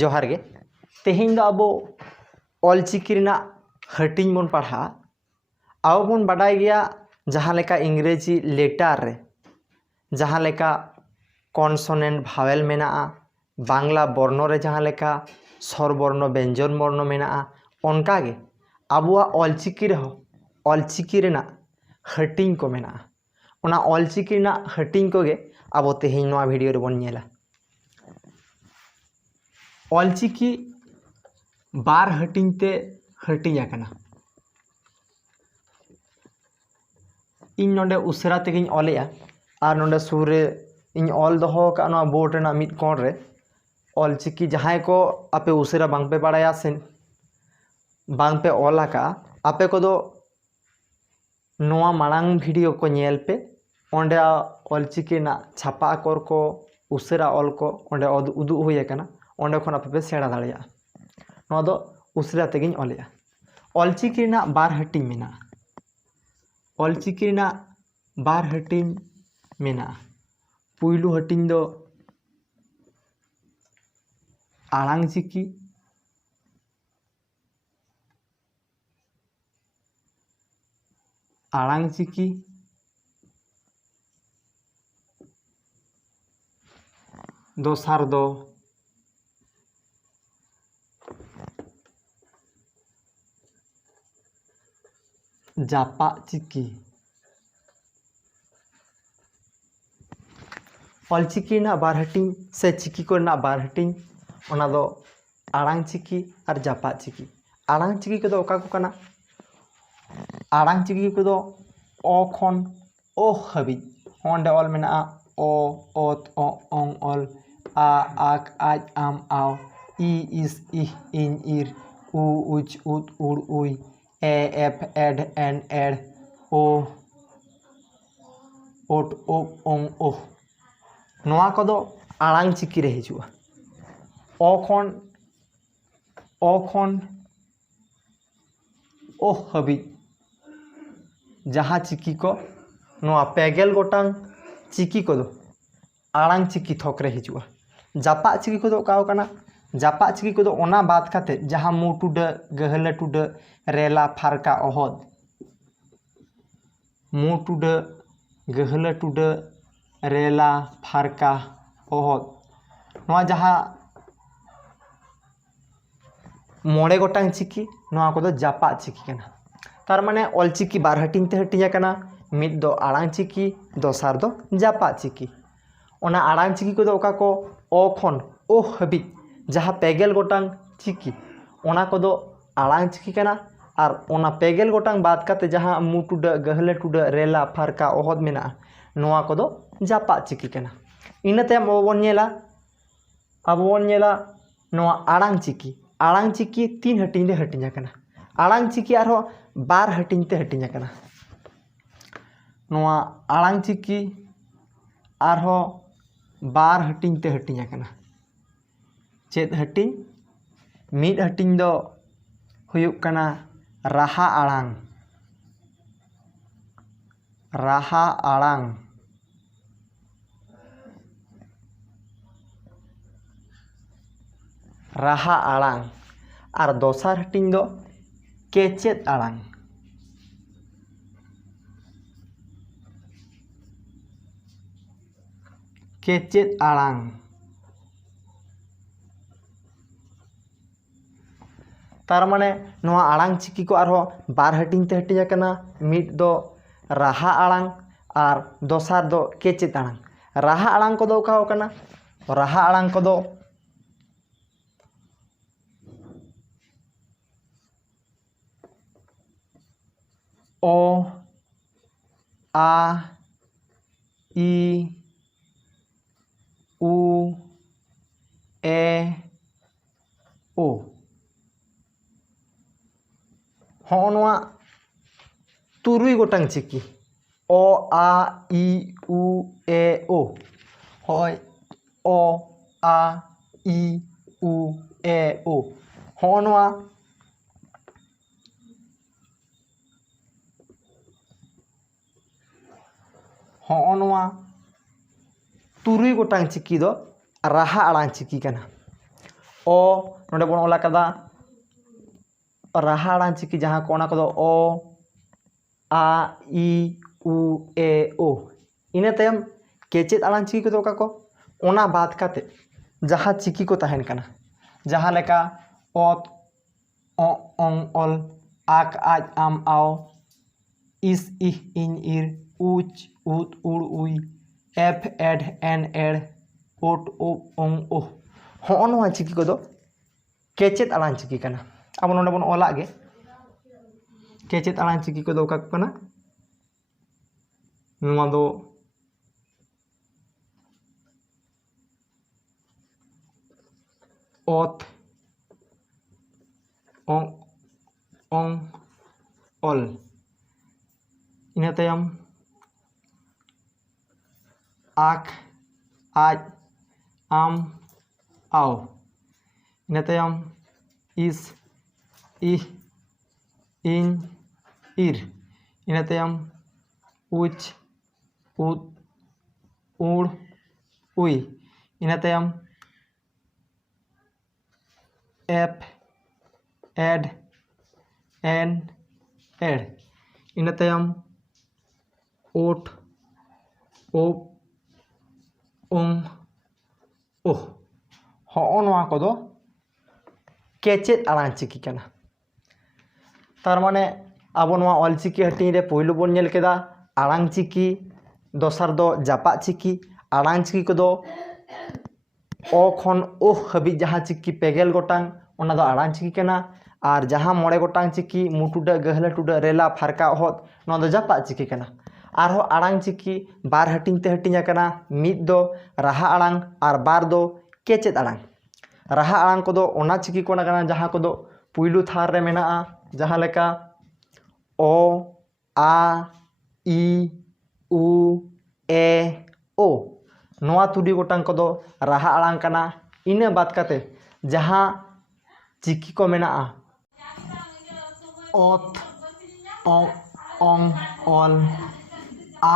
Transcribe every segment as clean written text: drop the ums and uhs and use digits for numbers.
जोहार गे तेहें दो अब ऑलचिकी हटिंग बन पढ़ा अब बन बाडाय गया जहाँ लेका इंग्रेजी लेटर रे जहाँ लेका कॉन्सोनेंट भावेल मेना बांग्ला बर्णो रे जहाँ लेका स्वर बर्ण व्यंजन बर्ण मेना उनका गे आबुआ ऑलचिकी रे ऑलचिकी रेना हटिंग को मेना उना ऑलचिकी ना हटिंग को गे अब तेहें नोआ वीडियो रे बन नेला ऑलचिकी बार हटिंग ते हटिंग आकना इन नोडे उसरा तेगिन ऑलेया और नोडे सुर रे इन ऑल दोहो का नोआ बोर्ड रेना मिड कोण रे ऑलचिकी जहां को आपे उसरा बांग पे बाड़ाया से बांग पे ऑला का आपे को दो नोआ मांग वीडियो को नेल पे ओंडे ऑलचिकी ना छापा कर को उसरा ऑल को ओंडे उदु हुई आकना ओंडे खन आपे पे सेड़ा दाड़िया नोआ दो उसरा तेगिन ऑलेया ऑलचिकी ना बार हटिंग मेना ऑलचिकी ना बार हटिंग मेना पुइलु हटिंग दो आड़ांग चिकी आड़ांग चिकी दोसार दो जापा चिकी ऑलचिकी ना बार हटिंग से चिकी को ना बार हटिंग ओना दो आड़ांग चिकी और जापा चिकी आड़ांग चिकी को दो ओका को कना आड़ांग चिकी को दो ओ खन ओ हबी ओंडे ऑल मेना ओ ओत ओ ओंग ऑल आ आक आज आम आव ई इस इह इन इर उ उच उत उड़ उई ए एफ एड एन एड ओ ओट ओ ओंग ओ नोआ को दो आड़ांग चिकी रे हिजुआ ओ खन ओ हबी जहाँ चिकी को नोआ पेगेल गोटांग चिकी को दो आड़ांग चिकी थोक रे हिजुआ जापा चिकी को दो काव कना जापा चिकी को दो ओना बात खाते जहाँ मु टुड गहले टुड रेला फारका ओहद मु टुड गहले टुड रेला फारका ओहद नोआ जहाँ मोड़े गोटांग चिकी नोआ को दो जापा चिकी कना तार माने ऑलचिकी बार हटिंग ते हटिंग कना मिद दो आड़ांग चिकी दोसार दो जापा चिकी ओना आड़ांग चिकी को दो ओका को ओ खन ओ हबी जहाँ पेगेल गोटांग चिकी ओना को दो आड़ांग चिकी कना और ओना पेगेल गोटांग बात करते जहाँ मु टुड गहले टुड रेला फारका ओहद मेना नोआ को दो जापा चिकी कना इनते अब बोन नेला नोआ आड़ांग चिकी तीन हटिंग रे हटिंग कना आड़ांग चिकी आरो बार हटिंग ते हटिंग कना नोआ आड़ांग चिकी आरो बार हटिंग ते हटिंग कना चेद हटिंग मिड हटिंग दो हुयुक कना राहा आड़ांग राहा आड़ांग राहा आड़ांग और दोसार हटिंग दो केचेद आड़ांग केचेद आड़ांग तार माने नोआ आड़ांग चिकी को आरो बार हटिंग ते हटिंग कना मिड दो राहा आड़ांग और दोसार दो केचेद आड़ांग राहा आड़ांग को दो का कना राहा आड़ांग को दो ओ आ ई उ ए ओ होनवा तुरुई गोटांग चिकी ओ आ ई उ ए ओ होय ओ आ ई उ ए ओ होनवा तुरुई गोटांग चिकी दो राहा आड़ांग चिकी कना ᱚ ᱱᱚᱰᱮ ᱵᱚᱱ ᱚᱞ ᱟᱠᱟᱫᱟ ᱨᱟᱦᱟ ᱟᱲᱟᱝ ᱪᱤᱠᱤ ᱡᱟᱦᱟᱸ ᱠᱚ ᱚᱱᱟ ᱠᱚᱫᱚ ᱚ ᱟ ই উ এ ও ᱤᱱᱟᱹ ᱛᱟᱭᱚᱢ ᱠᱮᱪᱮᱫ ᱟᱲᱟᱝ ᱪᱤᱠᱤ ᱠᱚᱫᱚ ᱚᱠᱟ ᱠᱚ ᱚᱱᱟ ᱵᱟᱫ ᱠᱟᱛᱮ ᱡᱟᱦᱟᱸ ᱪᱤᱠᱤ ᱠᱚ ᱛᱟᱦᱮᱱ ᱠᱟᱱᱟ ᱡᱟᱦᱟᱸ ᱞᱮᱠᱟ ᱚᱛ ᱚ ᱚᱝ ᱚᱞ ᱟᱠ ᱟᱡ ᱟᱢ ᱟᱣ ইস ইহ ইন ইর উচ উত উড় উই এফ এড এন এড় ওট ও অং ওহ ᱦᱚᱸᱜᱼᱚ ᱱᱚᱣᱟ ᱪᱤᱠᱤ ᱠᱚᱫᱚ ᱠᱮᱪᱮᱫ ᱟᱲᱟᱝ ᱪᱤᱠᱤ ᱠᱟᱱᱟ ᱟᱵᱚ ᱱᱚᱰᱮ ᱵᱚᱱ ᱚᱞᱟᱜ ᱜᱮ ᱠᱮᱪᱮᱫ ᱟᱲᱟᱝ ᱪᱤᱠᱤ ᱠᱚᱫᱚ ᱚᱠᱟ ᱠᱚ ᱠᱟᱱᱟ ᱱᱚᱣᱟ ᱫᱚ ᱚᱛ ᱚᱝ ᱚᱝ ᱚᱞ ᱤᱱᱟᱹ ᱛᱟᱭᱚᱢ ᱟᱠ ᱟᱡ ᱟᱢ ᱟᱣ ᱤᱱᱟᱹ ᱛᱟᱭᱚᱢ ᱤᱥ ᱤᱦ ᱤᱧ ᱤᱨ ᱤᱱᱟᱹ ᱛᱟᱭᱚᱢ ᱩᱪ ᱩᱫ ᱩᱲ ᱩᱭ ᱤᱱᱟᱹ ᱛᱟᱭᱚᱢ ᱮᱯ ᱮᱰ ᱮᱱ ᱮᱲ ᱤᱱᱟᱹ ᱛᱟᱭᱚᱢ ᱳᱴ ᱳᱯ ᱳᱝ ᱳᱦ ᱦᱚᱸᱜᱼᱚ ᱱᱚᱣᱟ ᱠᱚᱫᱚ ᱠᱮᱪᱮᱫ ᱟᱲᱟᱝ ᱪᱤᱠᱤ ᱠᱟᱱᱟ ᱛᱟᱨ ᱢᱟᱱᱮ ᱟᱵᱚ ᱱᱚᱣᱟ ᱚᱞᱪᱤᱠᱤ ᱦᱟᱹᱴᱤᱧ ᱨᱮ ᱯᱳᱭᱞᱳ ᱵᱚᱱ ᱧᱮᱞ ᱠᱮᱫᱟ ᱟᱲᱟᱝ ᱪᱤᱠᱤ ᱫᱚᱥᱟᱨ ᱫᱚ ᱡᱟᱯᱟᱜ ᱪᱤᱠᱤ ᱟᱲᱟᱝ ᱪᱤᱠᱤ ᱠᱚᱫᱚ ᱚ ᱠᱷᱚᱱ ᱳᱦ ᱦᱟᱹᱵᱤᱡ ᱡᱟᱦᱟᱸ ᱪᱤᱠᱤ 90 ᱜᱚᱴᱟᱝ ᱚᱱᱟ ᱫᱚ ᱟᱲᱟᱝ ᱪᱤᱠᱤ ᱠᱟᱱᱟ ᱟᱨ ᱡᱟᱦᱟᱸ 9 ᱜᱚᱴᱟᱝ ᱪᱤᱠᱤ ᱢᱩᱴᱩᱰᱟᱹ ᱜᱟᱹᱦᱞᱟᱹ ᱴᱩᱰᱟᱹ ᱨᱮᱞᱟ ᱯᱷᱟᱨᱠᱟ ᱚᱦᱚᱫ ᱱᱚᱣᱟ ᱫᱚ ᱡᱟᱯᱟᱜ ᱪᱤᱠᱤ ᱠᱟᱱᱟ ᱟᱨᱦᱚᱸ ᱟᱲᱟᱝ ᱪᱤᱠᱤ ᱵᱟᱨ ᱦᱟᱹᱴᱤᱧ ᱛᱮ ᱦᱟᱹᱴᱤᱧ ᱟᱠᱟᱱᱟ ᱢᱤᱫ ᱫᱚ ᱨᱟᱦᱟ ᱟᱲᱟᱝ ᱟᱨ ᱵᱟᱨ ᱫᱚ ᱠᱮᱪᱮᱫ ᱟᱲᱟᱝ ᱨᱟᱦᱟ ᱟᱲᱟᱝ ᱠᱚᱫᱚ ᱚᱱᱟ ᱪᱤᱠᱤ ᱠᱚ ᱠᱟᱱᱟ ᱡᱟᱦᱟᱸ ᱠᱚᱫᱚ ᱯᱩᱭᱞᱩ ᱛᱷᱟᱨ ᱨᱮ ᱢᱮᱱᱟᱜᱼᱟ ᱡᱟᱦᱟᱸ ᱞᱮᱠᱟ ᱚ ᱟ ই উ এ ও ᱱᱚᱣᱟ ᱛᱩᱨᱩᱭ ᱜᱚᱴᱟᱝ ᱠᱚᱫᱚ ᱨᱟᱦᱟ ᱟᱲᱟᱝ ᱠᱟᱱᱟ ᱤᱱᱟᱹ ᱵᱟᱫ ᱠᱟᱛᱮ ᱡᱟᱦᱟᱸ ᱪᱤᱠᱤ ᱠᱚ ᱢᱮᱱᱟᱜᱼᱟ ᱚᱛ ᱚᱝ ᱚᱝ ᱚᱞ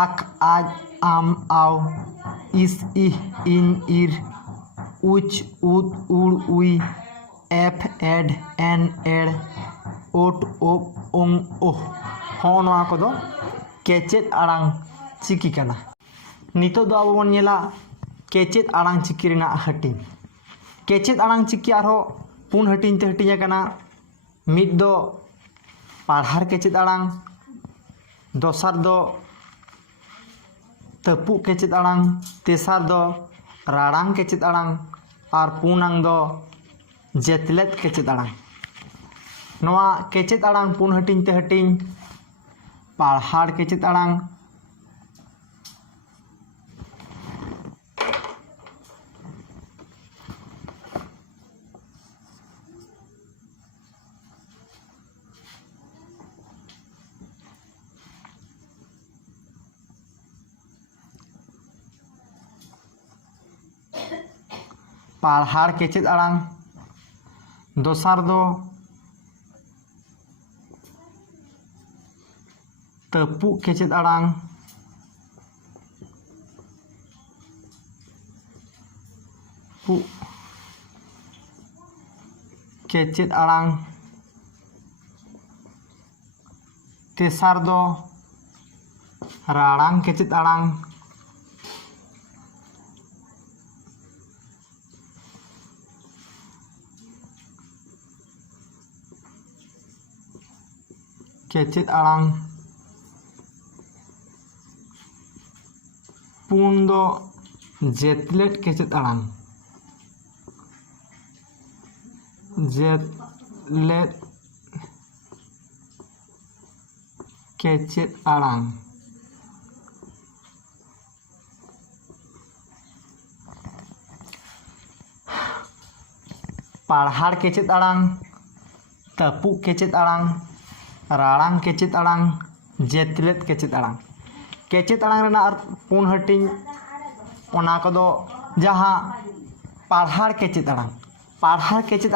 ᱟᱠ ᱟᱡ ᱟᱢ ᱟᱣ ইস ইহ ইন ইর উচ উদ উড় উই এফ এড এন এড় ওট ওপ ওং ওহ ᱦᱚᱸᱜᱼᱚ ᱱᱚᱣᱟ ᱠᱚᱫᱚ ᱠᱮᱪᱮᱫ ᱟᱲᱟᱝ ᱪᱤᱠᱤ ᱠᱟᱱᱟ ᱱᱤᱛᱚᱜ ᱫᱚ ᱟᱵᱚ ᱵᱚᱱ ᱧᱮᱞᱟ ᱠᱮᱪᱮᱫ ᱟᱲᱟᱝ ᱪᱤᱠᱤ ᱨᱮᱱᱟᱜ ᱦᱟᱹᱴᱤᱧ ᱠᱮᱪᱮᱫ ᱟᱲᱟᱝ ᱪᱤᱠᱤ ᱟᱨᱦᱚᱸ 4 ᱦᱟᱹᱴᱤᱧ ᱛᱮ ᱦᱟᱹᱴᱤᱧ ᱟᱠᱟᱱᱟ ᱢᱤᱫ ᱫᱚ ᱯᱟᱲᱦᱟᱨ ᱠᱮᱪᱮᱫ ᱟᱲᱟᱝ ᱫᱚᱥᱟᱨ ᱫᱚ ᱛᱟᱹᱯᱩᱜ ᱠᱮᱪᱮᱫ ᱟᱲᱟᱝ ᱛᱮᱥᱟᱨ ᱫᱚ ᱨᱟᱲᱟᱝ ᱠᱮᱪᱮᱫ ᱟᱲᱟᱝ ᱟᱨ ᱯᱩᱱᱟᱝ ᱫᱚ ᱡᱮᱛᱞᱮᱫ ᱠᱮᱪᱮᱫ ᱟᱲᱟᱝ ᱱᱚᱣᱟ ᱠᱮᱪᱮᱫ ᱟᱲᱟᱝ 4 ᱦᱟᱹᱴᱤᱧ ᱛᱮ ᱦᱟᱹᱴᱤᱧ ᱯᱟᱲᱦᱟᱲ ᱠᱮᱪᱮᱫ ᱟᱲᱟᱝ ᱯᱟᱲᱦᱟᱲ ᱠᱮᱪᱮᱫ ᱟᱲᱟᱝ ᱫᱚᱥᱟᱨ ᱫᱚ ᱛᱟᱹᱯᱩᱜ ᱠᱮᱪᱮᱫ ᱟᱲᱟᱝ ᱯᱩᱜ ᱠᱮᱪᱮᱫ ᱟᱲᱟᱝ ᱛᱮᱥᱟᱨ ᱫᱚ ᱨᱟᱲᱟᱝ ᱠᱮᱪᱮᱫ ᱟᱲᱟᱝ ᱠᱮᱪᱮᱫ ᱟᱲᱟᱝ ᱯᱩᱱ ᱫᱚ ᱡᱮᱛᱞᱮᱫ ᱠᱮᱪᱮᱫ ᱟᱲᱟᱝ ᱡᱮᱛᱞᱮᱫ ᱠᱮᱪᱮᱫ ᱟᱲᱟᱝ ᱯᱟᱲᱦᱟᱲ ᱠᱮᱪᱮᱫ ᱟᱲᱟᱝ ᱛᱟᱹᱯᱩᱜ ᱠᱮᱪᱮᱫ ᱟᱲᱟᱝ ᱨᱟᱲᱟᱝ ᱠᱮᱪᱮᱫ ᱟᱲᱟᱝ ᱡᱮᱛᱞᱮᱫ ᱠᱮᱪᱮᱫ ᱟᱲᱟᱝ ᱠᱮᱪᱮᱫ ᱟᱲᱟᱝ ᱨᱮᱱᱟᱜ 4 ᱦᱟᱹᱴᱤᱧ ᱚᱱᱟ ᱠᱚᱫᱚ ᱡᱟᱦᱟᱸ ᱯᱟᱲᱦᱟᱲ ᱠᱮᱪᱮᱫ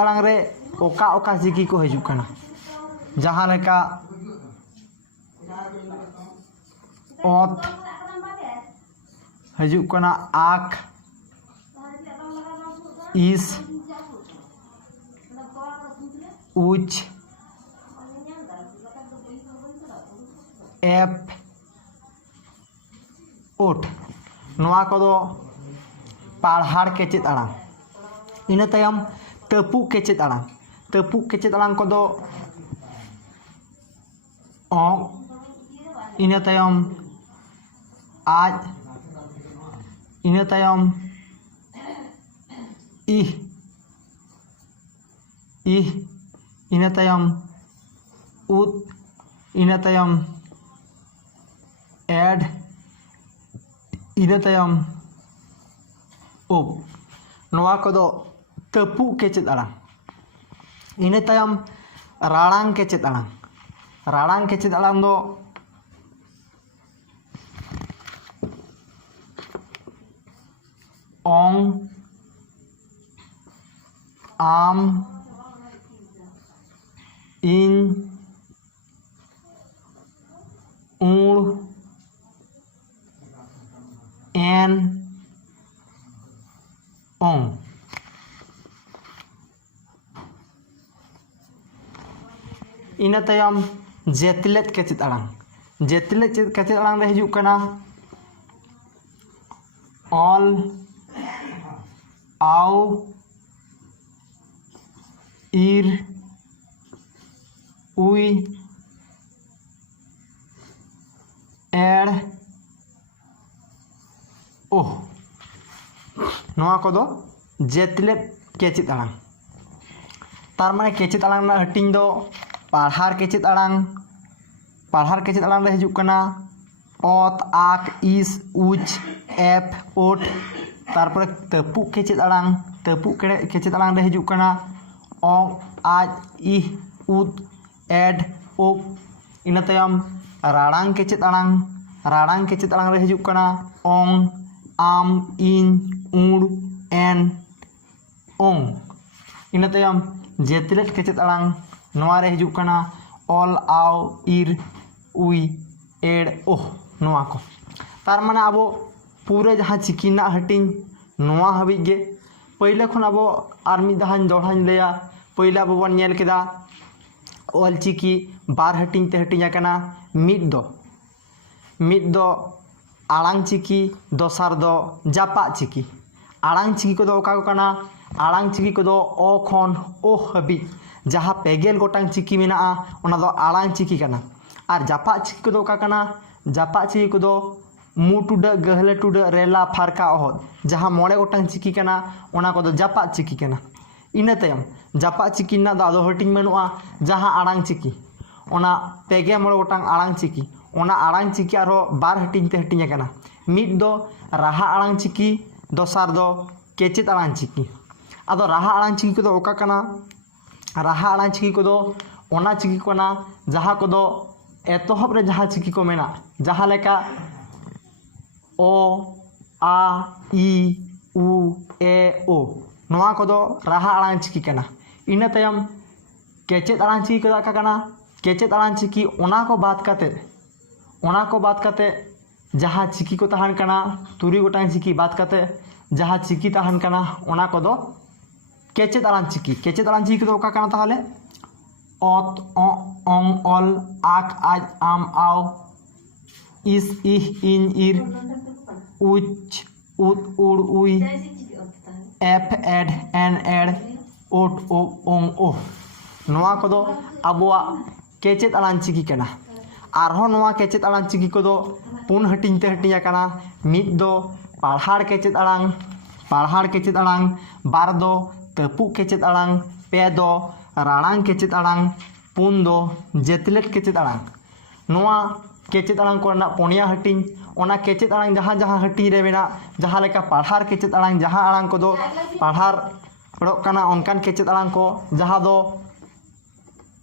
ᱟᱲᱟᱝ ᱨᱮ ᱚᱠᱟ ᱚᱠᱟ ᱪᱤᱠᱤ ᱠᱚ ᱦᱤᱡᱩᱜ ᱠᱟᱱᱟ ᱡᱟᱦᱟᱸ ᱞᱮᱠᱟ ᱚᱛ ᱦᱤᱡᱩᱜ ᱠᱟᱱᱟ ᱟᱠ ᱤᱥ ᱩᱪ ᱮᱯ ᱳᱴ ᱱᱚᱣᱟ ᱠᱚᱫᱚ ᱯᱟᱲᱦᱟᱲ ᱠᱮᱪᱮᱫ ᱟᱲᱟᱝ। ᱤᱱᱟᱹ ᱛᱟᱭᱚᱢ ᱛᱟᱹᱯᱩᱜ ᱠᱮᱪᱮᱫ ᱟᱲᱟᱝ। ᱛᱟᱹᱯᱩᱜ ᱠᱮᱪᱮᱫ ᱟᱲᱟᱝ ᱠᱚᱫᱚ ᱚᱸᱜ, ᱤᱱᱟᱹ ᱛᱟᱭᱚᱢ ᱟᱡ, ᱤᱱᱟᱹ ᱛᱟᱭᱚᱢ ᱤᱦ, ᱤᱱᱟᱹ ᱛᱟᱭᱚᱢ ᱩᱫ, ᱤᱱᱟᱹ ᱛᱟᱭᱚᱢ ᱮᱰ, ᱤᱱᱟᱹ ᱛᱟᱭᱚᱢ ᱩᱵ। ᱱᱚᱣᱟ ᱠᱚᱫᱚ ᱛᱟᱹᱯᱩᱜ ᱠᱮᱪᱮᱫ ᱟᱲᱟᱝ। ᱤᱱᱟᱹ ᱛᱟᱭᱚᱢ ᱨᱟᱲᱟᱝ ᱠᱮᱪᱮᱫ ᱟᱲᱟᱝ। ᱨᱟᱲᱟᱝ ᱠᱮᱪᱮᱫ ᱟᱲᱟᱝ ᱫᱚ ᱚᱝ, ᱟᱢ, ᱤᱧ, ᱩᱲ, এন, অং। ᱤᱱᱟᱹ ᱛᱟᱭᱚᱢ ᱡᱮᱛᱞᱮᱫ ᱠᱮᱪᱮᱫ ᱟᱲᱟᱝ। ᱡᱮᱛᱞᱮᱫ ᱠᱮᱪᱮᱫ ᱟᱲᱟᱝ ᱨᱮ ᱦᱤᱡᱩᱜ ᱠᱟᱱᱟ ᱚᱞ, ᱟᱣ, ᱤᱨ, উই, এড়, ওহ। নয়া কদো জেতলেট কেচেদ আড়াং। তার মানে কেচেদ আড়াং না হাটিং দো পাড়হার কেচেদ আড়াং। পাড়হার কেচেদ আড়াং রে হিজুগ কানা অত, আক, ইস, উচ, এপ, ওট। তারপরে তপুক কেচেদ আড়াং। তপুক কেচেদ আড়াং রে হিজুগ কানা অং, আজ, ইহ, উদ, এড, ওপ। ইনা তায়ম রাড়াং কেচেদ আড়াং। রাড়াং কেচেদ আড়াং রে হিজুগ কানা অং, আম, ইন, উড়, এন, ওং। ইনা তায়ম জেতলেট কেচেদ আড়াং। নোয়া রে হিজুগ কানা অল, আও, ইর, উই, এড়, ওহ। নোয়া को तार माने अब पूरे जहाँ चिकी ना हटिंग नोआ हाबिज गे पहले खन अब आर मिद दहान दोहरान लैया पहले अब बन नेल केदा ऑल चिकी बार हटिंग ते हटिंग आकना मिद दो आड़ांग चिकी दोसार दो जापा चिकी। आड़ांग चिकी को दो ओका को काना आड़ांग चिकी को दो ओ खन ओ हाबिज जहाँ पेगेल गोटांग चिकी मेना ओना दो आड़ांग चिकी काना। और जापा चिकी को दो ओका काना जापा चिकी को दो मु टुडा गहले टुडा रेला फारका ओहद जहाँ मोड़े गोटांग चिकी काना ओना को दो जापा चिकी काना। इना तायम जापा चिकी ना दो आदो हटिंग बनुआ जहाँ आड़ांग चिकी ओना पेगे मोड़े गोटांग आड़ांग चिकी ओना आड़ांग चिकी आरो बार हटिंग ते हटिंग आकना। मिद दो राहा आड़ांग चिकी दोसार दो केचेद आड़ांग चिकी। आदो राहा आड़ांग चिकी को दो ओका काना राहा आड़ांग चिकी को दो ओना चिकी काना जहाँ को दो एतोहब रे जहाँ चिकी को मेना जहाँ लेका ओ, आ, इ, उ, ए, ओ नोआ को दो राहा आड़ांग चिकी काना। इना तायम केचेद आड़ांग चिकी को दो आका काना केचेद आड़ांग चिकी ओना को बात काते जहाँ चिकी को तहान काना तुरी गोटांग चिकी बात काते जहाँ चिकी तहान काना ओना को दो केचेद आड़ांग चिकी। केचेद आड़ांग चिकी को दो ओका काना ताहले অত, অং, অল, আক, আজ, আম, আও, ইস, ইহ, ইন, ইর, উচ, উদ, উড়, উই, এফ, এড, এন, এড়, ওট, ও, ওং, ওহ। নোয়া কদো আবুয়া কেচেদ আড়াং চিকি কানা। আরহো নোয়া কেচেদ আড়াং চিকি কদো পুন হাটিং ते हटिंग आकना। मिद दो पाढ़ाड़ केचेद आड़ांग बार दो तपुक केचेद आड़ांग पे दो राड़ांग केचेद आड़ांग पुन दो जेतलेट केचेद आड़ांग। नोआ केचेद आड़ांग कोना पोनिया हटिंग ओना केचेद आड़ांग जहाँ जहाँ हटिंग रे मेना जहाँ लेका पाढ़ाड़ केचेद आड़ांग जहाँ आड़ांग को दो पाढ़ाड़ पड़ोग काना ओनकान केचेद आड़ांग को जहाँ दो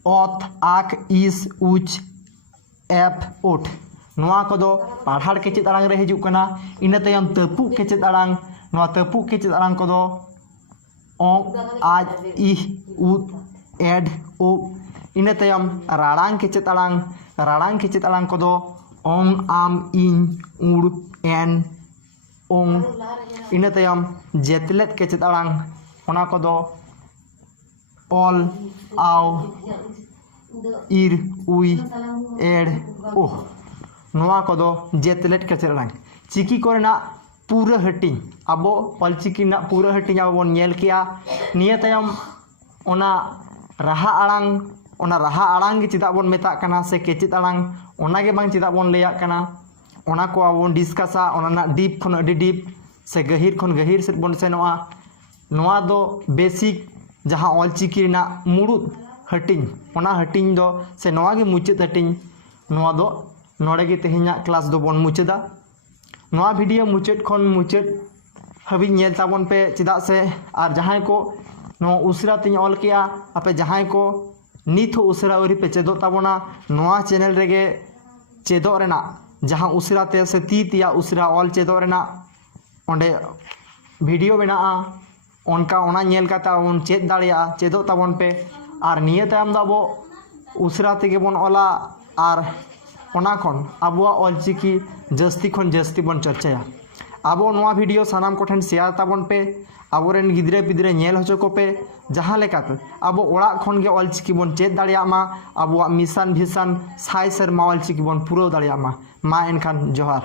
अत, आक, इस, उच, एफ, ओट नोआ को दो पाढ़ाड़ केचेद आड़ांग रे हिजुग काना। इना तायम तपुक केचेद आड़ांग नोआ तपुक केचेद आड़ांग को दो ओं, आज, इह, उद, एड, ओ। इना तायम राड़ांग केचेद आड़ांग को दो ओं, आम, इन, उड़, एन, ओं। इना तायम जेतलेट केचेद आड़ांग ओना को दो ᱚᱞ ᱟᱣ ᱤᱨ ᱩᱭ ᱮᱲ ᱳ ᱱᱚᱣᱟ ᱠᱚᱫᱚ ᱡᱮᱛᱞᱮᱴ ᱠᱮᱪᱮᱫ ᱟᱲᱟᱝ ᱪᱤᱠᱤ ᱠᱚᱨᱮᱱᱟᱜ पूरा हटिंग अब ऑलचिकी पूरा हटिंग अब बन नेल किया निया तायम ओना राहा आड़ांग ओना राहा आड़ांग के चिदा बन मेता कना से केचेद आड़ांग ओना के बांग चिदा बन लेया कना ओना को अब बन डिस्कसा ओना ना डीप खन अडी डीप से गहिर खन गहिर से बन सेनोआ नोआ दो बेसिक जहां ऑलचिकी ना मुरुद हटिंग ओना हटिंग दो से नोआ के मुचेद हटिंग नोआ दो नोड़े के तेहिना क्लास दो बन मुचेदा नोआ वीडियो मुचाद खन मुचाद हाबी नेल ताबन पे चिदा से और जहां को नो उसरा तिन ऑल किया आपे जहां को नित हो उसरा ओरी पे चेदो ताबना नोआ चैनल रेगे चेदो रेना जहां उसरा ते से तीतिया उसरा ऑल चेदो रेना ओंडे वीडियो बना उनका ओना नेल काता उन चेद दाड़िया चेदो ताबन पे और निये तायम दा बो उसरा तेगे बन ऑला और ओना खन आबुआ ऑलचिकी जस्ती खन जस्ती बन चर्चाया अब नोआ वीडियो सानाम कोठेन शेयर ताबन पे आबोरेन गिद्रे पिद्रे नेल होचो को पे जहां लेकाते अब ओड़ा खन गे ऑलचिकी बन चेद दाड़िया मा आबुआ मिशन भिशन साय सेरमा ऑलचिकी बन पुरो दाड़िया मा एनखान जोहार।